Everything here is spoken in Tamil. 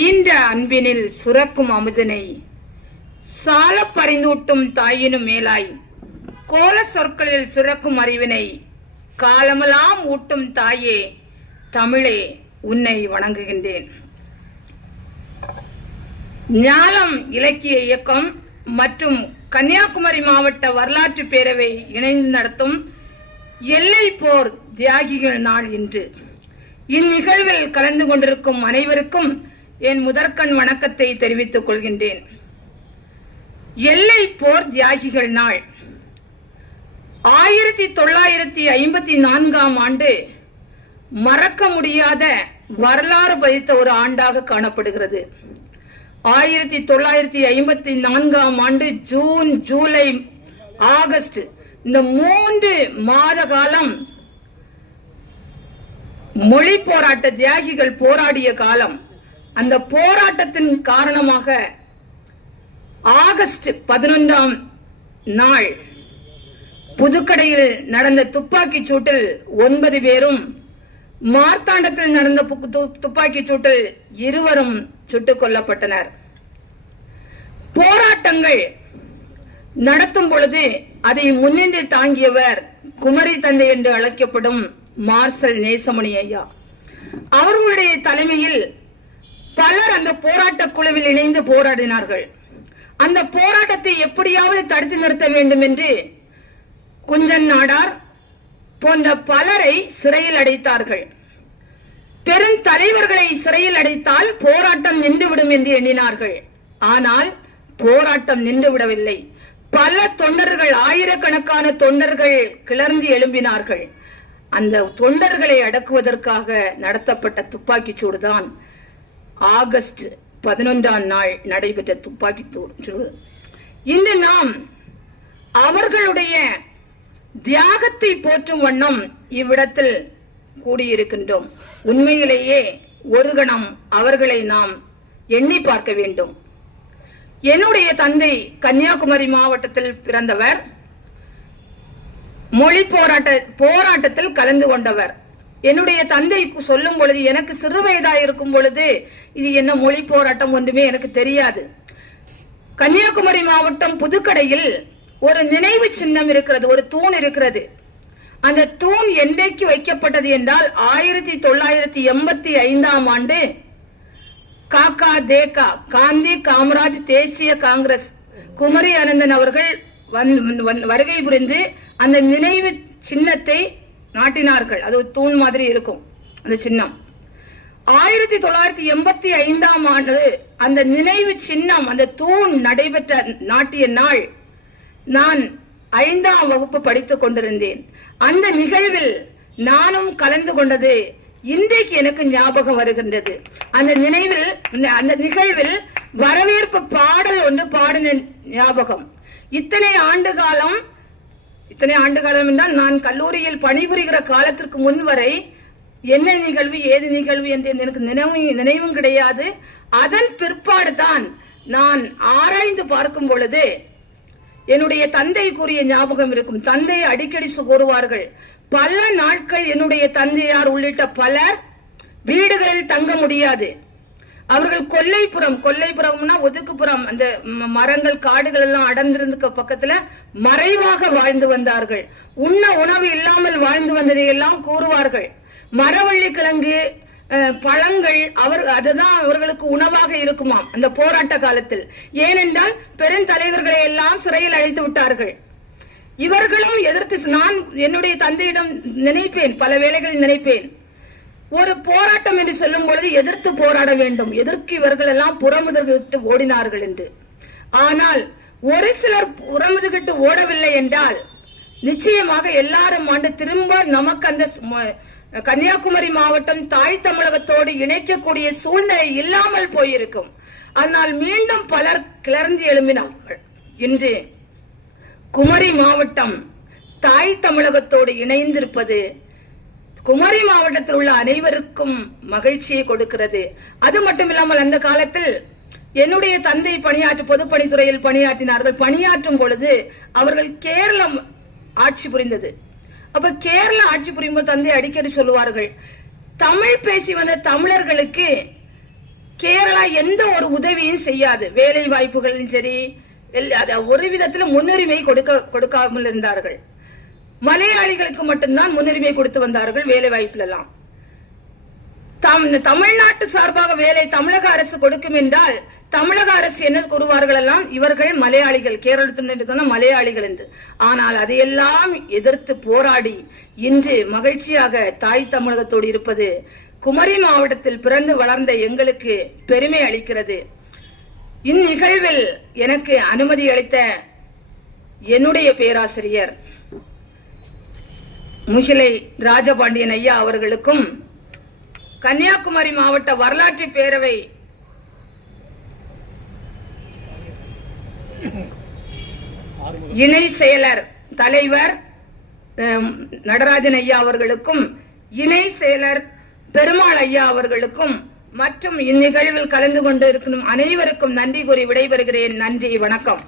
ஈன்ற அன்பினில் சுரக்கும் அமுதனை சால பறிந்தூட்டும் தாயினும் மேலாய் கோல சொற்களில் சுரக்கும் அறிவினை காலமெல்லாம் ஊட்டும் தாயே தமிழே உன்னை வணங்குகின்றேன். ஞாலம் இலக்கிய இயக்கம் மற்றும் கன்னியாகுமரி மாவட்ட வரலாற்று பேரவை இணைந்து நடத்தும் எல்லை போர் தியாகிகள் நாள் இன்று. இந்நிகழ்வில் கலந்து கொண்டிருக்கும் அனைவருக்கும் என் முதற்கண் வணக்கத்தை தெரிவித்துக் கொள்கின்றேன். எல்லை போர் தியாகிகள் நாள் 1954ஆம் ஆண்டு மறக்க முடியாத வரலாறு பதித்த ஒரு ஆண்டாக காணப்படுகிறது. 1954ஆம் ஆண்டு ஜூன், ஜூலை, ஆகஸ்ட் இந்த 3 மாத காலம் மொழி போராட்ட தியாகிகள் போராடிய காலம். அந்த போராட்டத்தின் காரணமாக ஆகஸ்ட் 11ஆம் நாள் புதுக்கடையில் நடந்த துப்பாக்கி சூட்டில் 9 பேரும், மார்த்தாண்டத்தில் நடந்த துப்பாக்கி சூட்டில் 2 சுட்டுக் கொல்லப்பட்டனர். போராட்டங்கள் நடத்தும் பொழுது அதை முன்னின்று தாங்கியவர் குமரி தந்தை என்று அழைக்கப்படும் மார்சல் நேசமணி ஐயா. அவர்களுடைய தலைமையில் பலர் அந்த போராட்ட குழுவில் இணைந்து போராடினார்கள். அந்த போராட்டத்தை எப்படியாவது தடுத்து நிறுத்த வேண்டும் என்று குஞ்சன் நாடார் போன்ற பலரை சிறையில் அடைத்தார்கள். பெருந்தலைவர்களை சிறையில் அடைத்தால் போராட்டம் நின்றுவிடும் என்று எண்ணினார்கள். ஆனால் போராட்டம் நின்றுவிடவில்லை. பல தொண்டர்கள், ஆயிரக்கணக்கான தொண்டர்கள் கிளர்ந்து எழும்பினார்கள். அந்த தொண்டர்களை அடக்குவதற்காக நடத்தப்பட்ட துப்பாக்கி சூடுதான் ஆகஸ்ட் 11ஆம் நாள் நடைபெற்ற துப்பாக்கி சூடு. இன்று நாம் அவர்களுடைய தியாகத்தை போற்றும் வண்ணம் இவ்விடத்தில் கூடியிருக்கின்றோம். உண்மையிலேயே ஒரு கணம் அவர்களை நாம் எண்ணி பார்க்க வேண்டும். என்னுடைய தந்தை கன்னியாகுமரி மாவட்டத்தில் பிறந்தவர். மொழி போராட்டத்தில் கலந்து கொண்டவர். என்னுடைய தந்தை சொல்லும் பொழுது, எனக்கு சிறு வயதா இருக்கும் பொழுது இது என்ன மொழி போராட்டம் ஒன்றுமே எனக்கு தெரியாது. கன்னியாகுமரி மாவட்டம் புதுக்கடையில் ஒரு நினைவு சின்னம் இருக்கிறது, ஒரு தூண் இருக்கிறது. அந்த தூண் என்றைக்கு வைக்கப்பட்டது என்றால் 1985ஆம் ஆண்டு காக்கா தேகா காந்தி காமராஜ் தேசிய காங்கிரஸ் குமரி அனந்தன் அவர்கள் வருகை புரிந்து அந்த நினைவு சின்னத்தை நாட்டினார்கள். அது ஒரு தூண் மாதிரி இருக்கும் அந்த சின்னம். 1985ஆம் ஆண்டு அந்த நினைவு சின்னம், அந்த தூண் நடைபெற்ற நாட்டிய நாள் நான் 5ஆம் வகுப்பு படித்துக் கொண்டிருந்தேன். அந்த நிகழ்வில் நானும் கலந்து கொண்டது இன்றைக்கு எனக்கு ஞாபகம் வருகின்றது. அந்த நிகழ்வில் வரவேற்பு பாடல் ஒன்று பாடின ஞாபகம். இத்தனை ஆண்டு காலம் என்றால் நான் கல்லூரியில் பணிபுரிகிற காலத்திற்கு முன் வரை என்ன நிகழ்வு, ஏது நிகழ்வு என்று எனக்கு நினைவும் கிடையாது. அதன் பிற்பாடு தான் நான் ஆராய்ந்து பார்க்கும் பொழுது என்னுடைய தந்தை கூறிய ஞாபகம் இருக்கும். தந்தை அடிக்கடி கூறுவார்கள், பல நாட்கள் என்னுடைய தந்தையார் உள்ளிட்ட பலர் வீடுகளில் தங்க முடியாது. அவர்கள் கொல்லைப்புறம்னா ஒதுக்குப்புறம், அந்த மரங்கள் காடுகள் எல்லாம் அடர்ந்திருந்த பக்கத்துல மறைவாக வாழ்ந்து வந்தார்கள். உண்ண உணவு இல்லாமல் வாழ்ந்து வந்ததை எல்லாம் கூறுவார்கள். மரவள்ளி கிழங்கு, பழங்கள் அதுதான் அவர்களுக்கு உணவாக இருக்குமாம் அந்த போராட்ட காலத்தில். ஏனென்றால் பெருந்தலைவர்களை எல்லாம் சிறையில் அழைத்து விட்டார்கள். இவர்களும் எதிர்த்து நான் என்னுடைய தந்தையிடம் நினைப்பேன், பல வேளைகளில் நினைப்பேன், ஒரு போராட்டம் என்று சொல்லும் பொழுது எதிர்த்து போராட வேண்டும், எதற்கு இவர்கள் எல்லாம் புறமுதுகிட்டு ஓடினார்கள் என்று. ஆனால் ஒரு சிலர் புறமுதுகிட்டு ஓடவில்லை என்றால் நிச்சயமாக எல்லாரும் ஆண்டு திரும்ப நமக்கு அந்த கன்னியாகுமரி மாவட்டம் தாய் தமிழகத்தோடு இணைக்கக்கூடிய சூழ்நிலை இல்லாமல் போயிருக்கும். ஆனால் மீண்டும் பலர் கிளர்ந்து எழும்பினார்கள். இன்று குமரி மாவட்டம் தாய் தமிழகத்தோடு இணைந்திருப்பது குமரி மாவட்டத்தில் உள்ள அனைவருக்கும் மகிழ்ச்சியை கொடுக்கிறது. அது மட்டுமில்லாமல் அந்த காலத்தில் என்னுடைய தந்தை பொதுப்பணித்துறையில் பணியாற்றினார்கள். பணியாற்றும் பொழுது அவர்கள் கேரளம் ஆட்சி புரிந்தது. அப்ப கேரள ஆட்சி புரியும்போது தந்தை அடிக்கடி சொல்லுவார்கள், தமிழ் பேசி வந்த தமிழர்களுக்கு கேரளா எந்த ஒரு உதவியும் செய்யாது. வேலை வாய்ப்புகளும் சரி, ஒரு விதத்துல முன்னுரிமை கொடுக்காமல் இருந்தார்கள். மலையாளிகளுக்கு மட்டும்தான் முன்னுரிமை கொடுத்து வந்தார்கள் வேலை வாய்ப்புல எல்லாம். தமிழ்நாட்டு சார்பாக வேலை தமிழக அரசு கொடுக்கும் என்றால் தமிழக அரசு என்ன கூறுவார்கள் எல்லாம், இவர்கள் மலையாளிகள், கேரளத்தில் மலையாளிகள் என்று. ஆனால் அதையெல்லாம் எதிர்த்து போராடி இன்று மகிழ்ச்சியாக தாய் தமிழகத்தோடு இருப்பது குமரி மாவட்டத்தில் பிறந்து வளர்ந்த எங்களுக்கு பெருமை அளிக்கிறது. இந்நிகழ்வில் எனக்கு அனுமதி அளித்த என்னுடைய பேராசிரியர் முகிலை ராஜபாண்டியன் ஐயா அவர்களுக்கும், கன்னியாகுமரி மாவட்ட வரலாற்று பேரவை இணை செயலர் தலைவர் நடராஜன் ஐயா அவர்களுக்கும், இணை செயலர் பெருமாள் ஐயா அவர்களுக்கும் மற்றும் இந்நிகழ்வில் கலந்து கொண்டு இருக்கும் அனைவருக்கும் நன்றி கூறி விடைபெறுகிறேன். நன்றி, வணக்கம்.